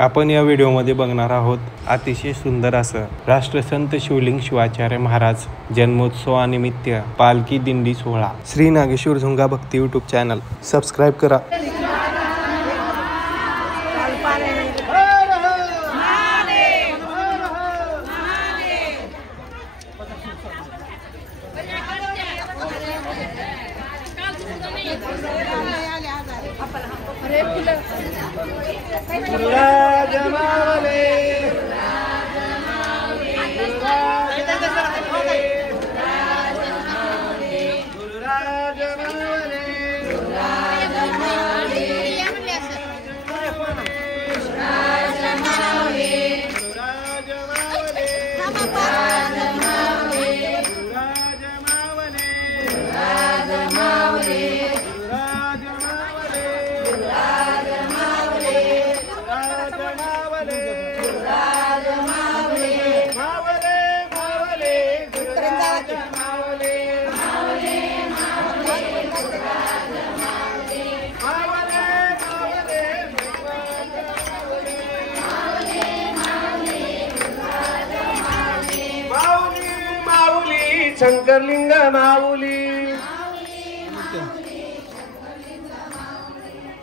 आपण या व्हिडिओमध्ये बघणार आहोत अतिशय सुंदर असं राष्ट्रसंत शिवलिंग शिवाचार्य महाराज जन्मोत्सवानिमित्त पालखी दिंडी सोहळा। श्री नागेश्वर झुंगा भक्ती यूट्यूब चॅनल सबस्क्राईब करा। शंकरलिंग माऊली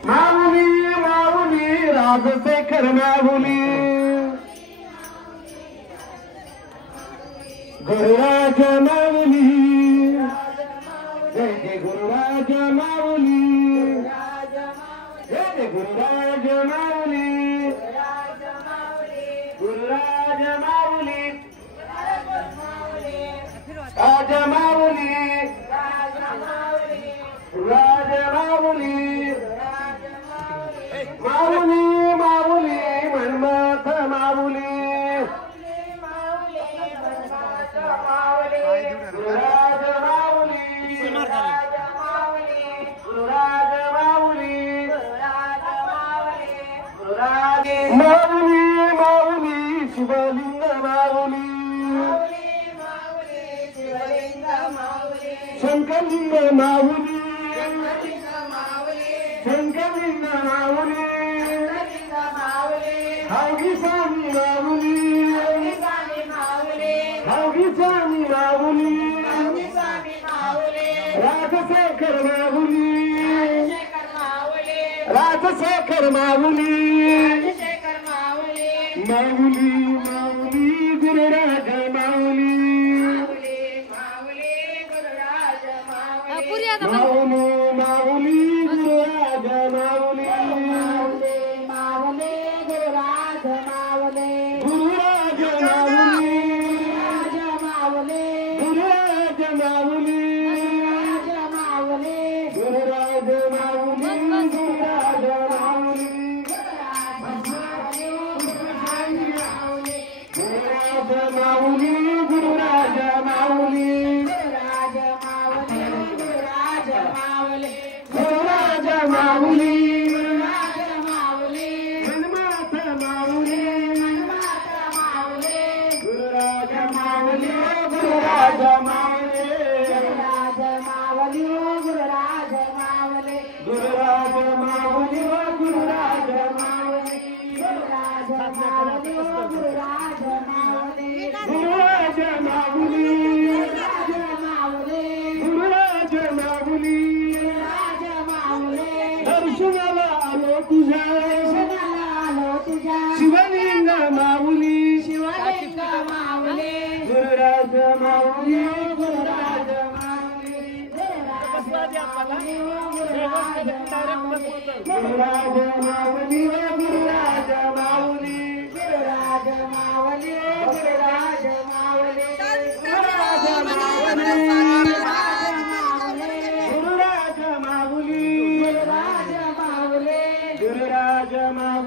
माऊली माऊली राजशेखर माऊली गुरुराज माऊली जय जय गुरुराज माऊली जय जय गुरुराज माऊली गुरुराज माऊली राज माऊली राज माऊली माऊली माऊली मनमाथ माऊली गुरुराज माऊली गुरुराज माऊली माऊली माऊली शिवलिंग माऊली शंकरलिंग माऊली शंकरलिंग माऊली हागी स्वामी माऊली हागी स्वामी माऊली राजशेखर माऊली राजशेखर माऊली माऊली माऊली गुरुराज माऊली माऊली माऊली गुरुराज माऊली माऊली गुरुराज माऊली गुरुराज माऊली गुरुराज माऊली गुरुराज माऊली गुरुराज माऊली गुरुराज माऊली गुरुराज माऊली गुरुराज माऊली मनमाथ माऊली गुरुराज माऊली गुरुराज माऊली गुरुराज माऊली गुरुराज माऊली गुरुराज माऊली गुरुराज माऊली गुरुराज माऊली गुरुराज माऊली गुरुराज माऊली दर्शनाला आलो तुझ्या शिवलिंग माऊली गुरुराज माऊली गुरुराज माऊली गुरुराज माऊली गुरुराज माऊली गुरुराज माऊली गुरुराज माऊली गुरुराज माऊली गुरुराज माऊली गुरुराज माऊली गुरुराज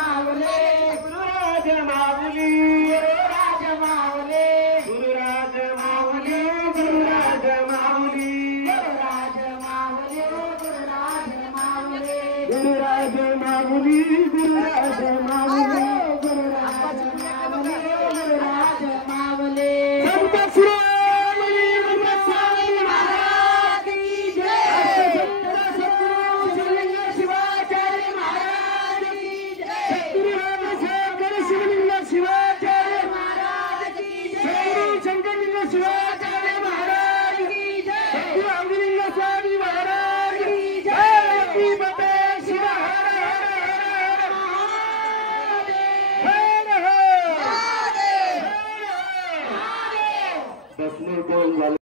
माऊली गुरुराज माऊली गुरुराज माऊली गुरुराज माऊली गुरुराज माऊली गुरुराज माऊली माऊली गुरुराज माऊली गुरुराज माऊली